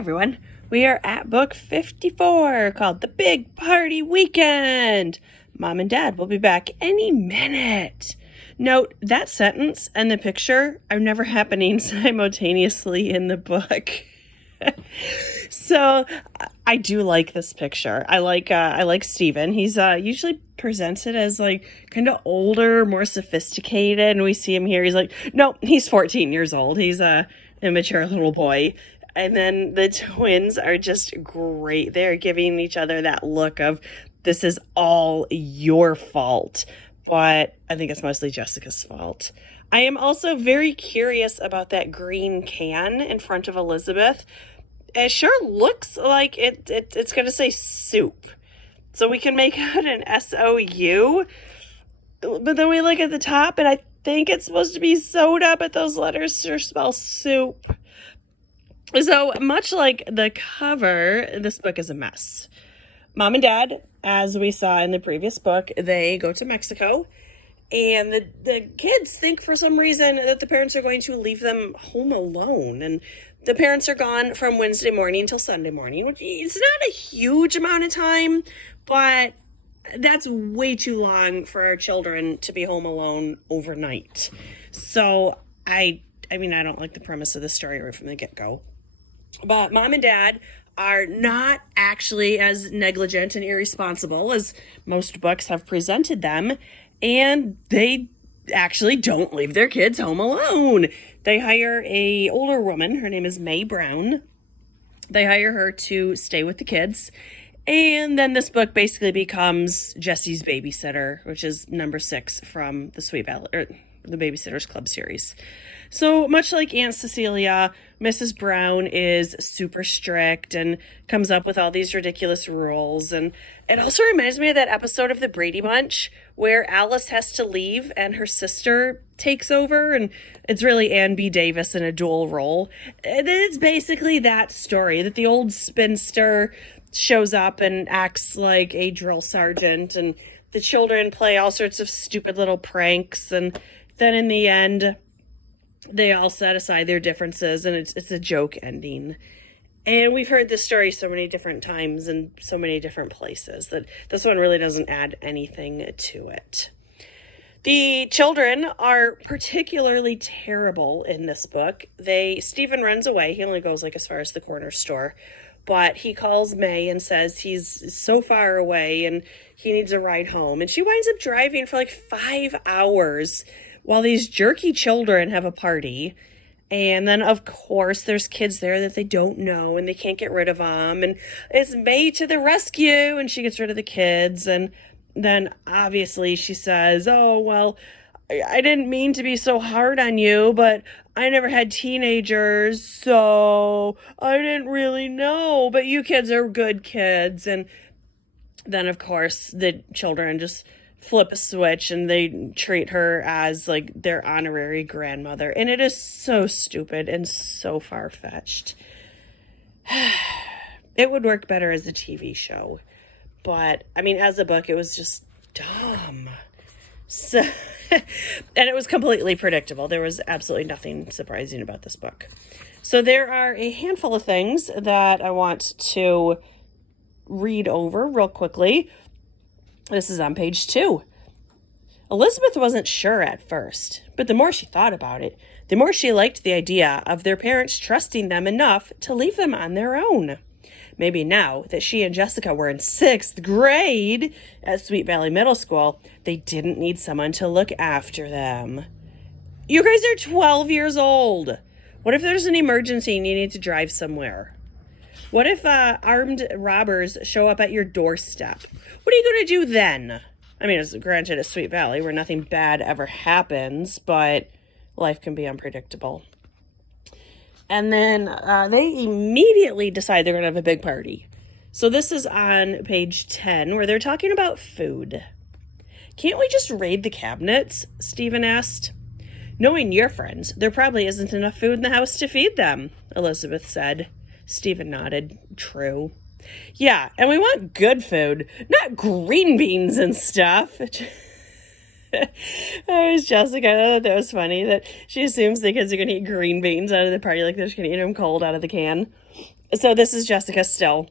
everyone. We are at book 54 called The Big Party Weekend. Mom and Dad will be back any minute. Note, that sentence and the picture are never happening simultaneously in the book. So I do like this picture. I like Steven. He's usually presented as like kind of older, more sophisticated, and we see him here. He's like, no, he's 14 years old. He's a immature little boy. And then the twins are just great. They're giving each other that look of, this is all your fault. But I think it's mostly Jessica's fault. I am also very curious about that green can in front of Elizabeth. It sure looks like it's going to say soup. So we can make out an S-O-U. But then we look at the top and I think it's supposed to be soda, but those letters sure spell soup. So much like the cover, this book is a mess. Mom and Dad, as we saw in the previous book, they go to Mexico. And the kids think for some reason that the parents are going to leave them home alone. And the parents are gone from Wednesday morning till Sunday morning, which is not a huge amount of time, but that's way too long for our children to be home alone overnight. So I mean, I don't like the premise of the story right from the get-go. But Mom and Dad are not actually as negligent and irresponsible as most books have presented them. And they actually don't leave their kids home alone. They hire a older woman. Her name is May Brown. They hire her to stay with the kids. And then this book basically becomes Jessi's babysitter, which is number 6 from the Sweet Valley, or the Babysitters Club series. So much like Aunt Cecilia, Mrs. Brown is super strict and comes up with all these ridiculous rules. And it also reminds me of that episode of The Brady Bunch where Alice has to leave and her sister takes over. And it's really Ann B. Davis in a dual role. And it's basically that story, that the old spinster shows up and acts like a drill sergeant. And the children play all sorts of stupid little pranks. And then in the end, they all set aside their differences, and it's a joke ending. And we've heard this story so many different times in so many different places that this one really doesn't add anything to it. The children are particularly terrible in this book. Stephen runs away. He only goes like as far as the corner store. But he calls May and says he's so far away and he needs a ride home. And she winds up driving for like 5 hours while these jerky children have a party. And then, of course, there's kids there that they don't know and they can't get rid of them. And it's May to the rescue, and she gets rid of the kids. And then, obviously, she says, oh, well, I didn't mean to be so hard on you, but I never had teenagers, so I didn't really know. But you kids are good kids. And then, of course, the children just flip a switch and they treat her as like their honorary grandmother. And it is so stupid and so far-fetched. It would work better as a TV show. But, I mean, as a book, it was just dumb. So, and it was completely predictable. There was absolutely nothing surprising about this book. So there are a handful of things that I want to read over real quickly. This is on page 2. Elizabeth wasn't sure at first, but the more she thought about it, the more she liked the idea of their parents trusting them enough to leave them on their own. Maybe now that she and Jessica were in 6th grade at Sweet Valley Middle School, they didn't need someone to look after them. You guys are 12 years old. What if there's an emergency and you need to drive somewhere? What if armed robbers show up at your doorstep? What are you going to do then? I mean, it's granted it's Sweet Valley where nothing bad ever happens, but life can be unpredictable. And then they immediately decide they're going to have a big party. So this is on page 10 where they're talking about food. Can't we just raid the cabinets? Stephen asked. Knowing your friends, there probably isn't enough food in the house to feed them, Elizabeth said. Stephen nodded. True. Yeah, and we want good food, not green beans and stuff. I was Jessica. I thought that was funny that she assumes the kids are going to eat green beans out of the party like they're just going to eat them cold out of the can. So this is Jessica still.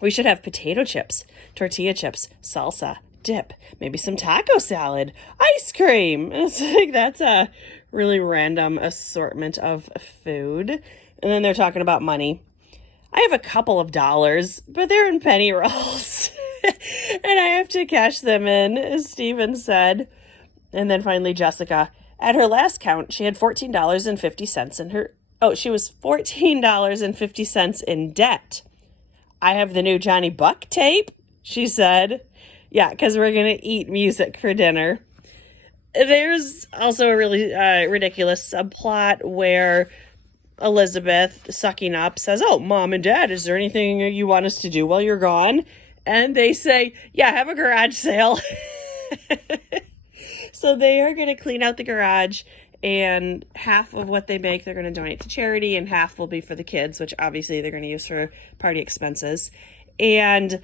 We should have potato chips, tortilla chips, salsa, dip, maybe some taco salad, ice cream. It's like that's a really random assortment of food. And then they're talking about money. I have a couple of dollars, but they're in penny rolls. And I have to cash them in, as Steven said. And then finally, Jessica. At her last count, she had $14.50 in her... Oh, she was $14.50 in debt. I have the new Johnny Buck tape, she said. Yeah, because we're going to eat music for dinner. There's also a really ridiculous subplot where Elizabeth, sucking up, says, "Oh, Mom and Dad, is there anything you want us to do while you're gone?" And they say, "Yeah, have a garage sale." So they are going to clean out the garage, and half of what they make they're going to donate to charity, and half will be for the kids, which obviously they're going to use for party expenses. And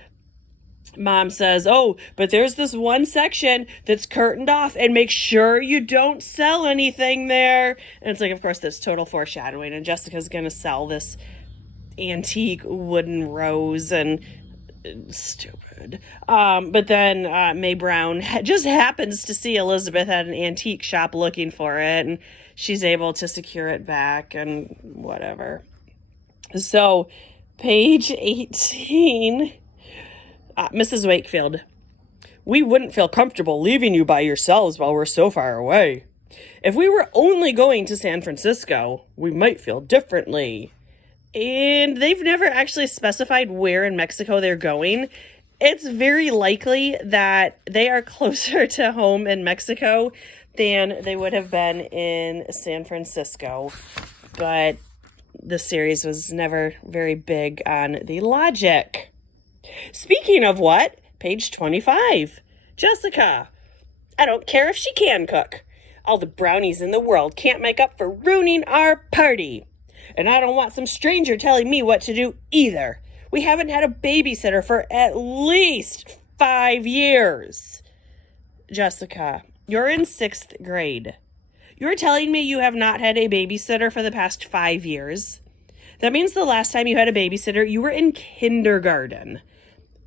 Mom says, "Oh, but there's this one section that's curtained off, and make sure you don't sell anything there." And it's like, of course, that's total foreshadowing. And Jessica's going to sell this antique wooden rose, and stupid. But then Mae Brown just happens to see Elizabeth at an antique shop looking for it, and she's able to secure it back and whatever. So, page 18, Mrs. Wakefield. "We wouldn't feel comfortable leaving you by yourselves while we're so far away. If we were only going to San Francisco, we might feel differently." And they've never actually specified where in Mexico they're going. It's very likely that they are closer to home in Mexico than they would have been in San Francisco. But the series was never very big on the logic. Speaking of what, page 25. Jessica. "I don't care if she can cook. All the brownies in the world can't make up for ruining our party. And I don't want some stranger telling me what to do either. We haven't had a babysitter for at least 5 years. Jessica, you're in 6th grade. You're telling me you have not had a babysitter for the past 5 years? That means the last time you had a babysitter, you were in kindergarten.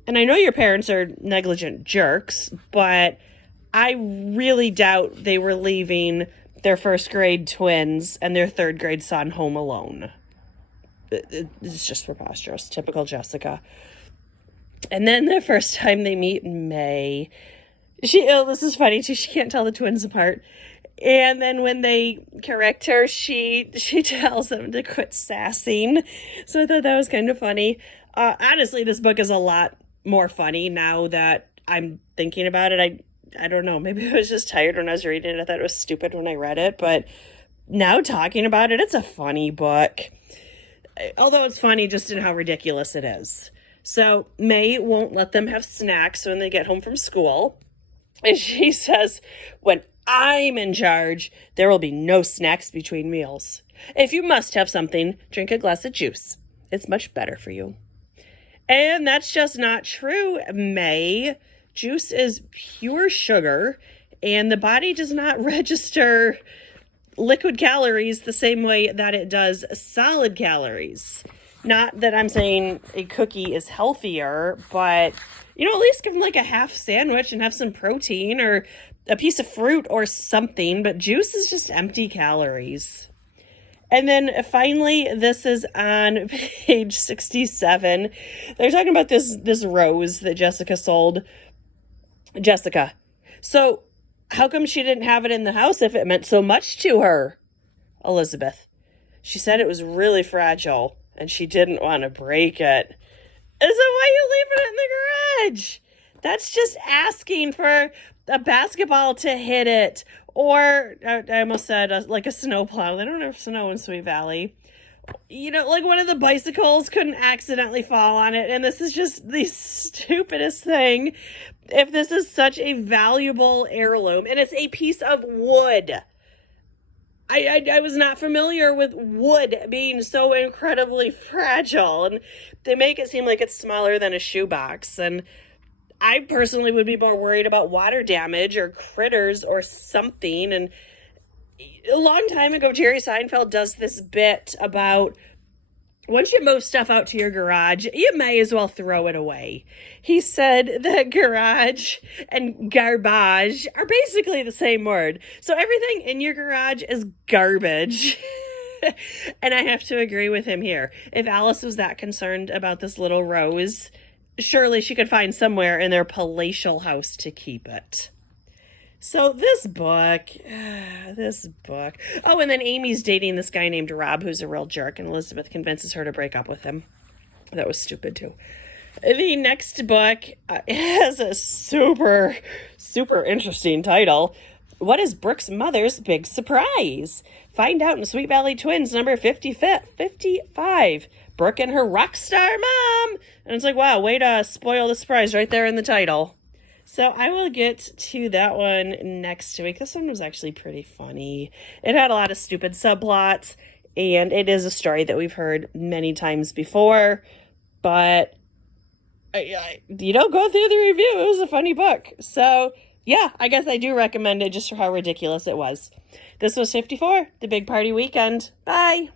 And I know your parents are negligent jerks, but I really doubt they were leaving their 1st grade twins and their 3rd grade son home alone. It's just preposterous. Typical Jessica. And then the first time they meet May, this is funny too, she can't tell the twins apart. And then when they correct her, she tells them to quit sassing. So I thought that was kind of funny. Honestly, this book is a lot more funny now that I'm thinking about it. I don't know, maybe I was just tired when I was reading it. I thought it was stupid when I read it, but now talking about it, it's a funny book. Although it's funny just in how ridiculous it is. So May won't let them have snacks when they get home from school. And she says, "When I'm in charge, there will be no snacks between meals. If you must have something, drink a glass of juice. It's much better for you." And that's just not true, May. Juice is pure sugar, and the body does not register liquid calories the same way that it does solid calories. Not that I'm saying a cookie is healthier, but, at least give them like a half sandwich and have some protein or a piece of fruit or something. But juice is just empty calories. And then finally, this is on page 67. They're talking about this rose that Jessica sold. Jessica, so how come she didn't have it in the house if it meant so much to her? Elizabeth, she said it was really fragile and she didn't want to break it. So why are you leaving it in the garage? That's just asking for a basketball to hit it. Or, I almost said, like a snowplow. They don't have snow in Sweet Valley. Like one of the bicycles couldn't accidentally fall on it. And this is just the stupidest thing. If this is such a valuable heirloom, and it's a piece of wood. I was not familiar with wood being so incredibly fragile. And they make it seem like it's smaller than a shoebox. And I personally would be more worried about water damage or critters or something. And a long time ago, Jerry Seinfeld does this bit about once you move stuff out to your garage, you may as well throw it away. He said that garage and garbage are basically the same word. So everything in your garage is garbage. And I have to agree with him here. If Alice was that concerned about this little rose, surely she could find somewhere in their palatial house to keep it. So this book. Oh, and then Amy's dating this guy named Rob, who's a real jerk, and Elizabeth convinces her to break up with him. That was stupid, too. The next book has a super, super interesting title. What is Brooke's mother's big surprise? Find out in Sweet Valley Twins, number 55. Brooke and her rock star mom. And it's like, wow, way to spoil the surprise right there in the title. So I will get to that one next week. This one was actually pretty funny. It had a lot of stupid subplots, and it is a story that we've heard many times before. But, go through the review. It was a funny book. So, yeah, I guess I do recommend it just for how ridiculous it was. This was 54, The Big Party Weekend. Bye.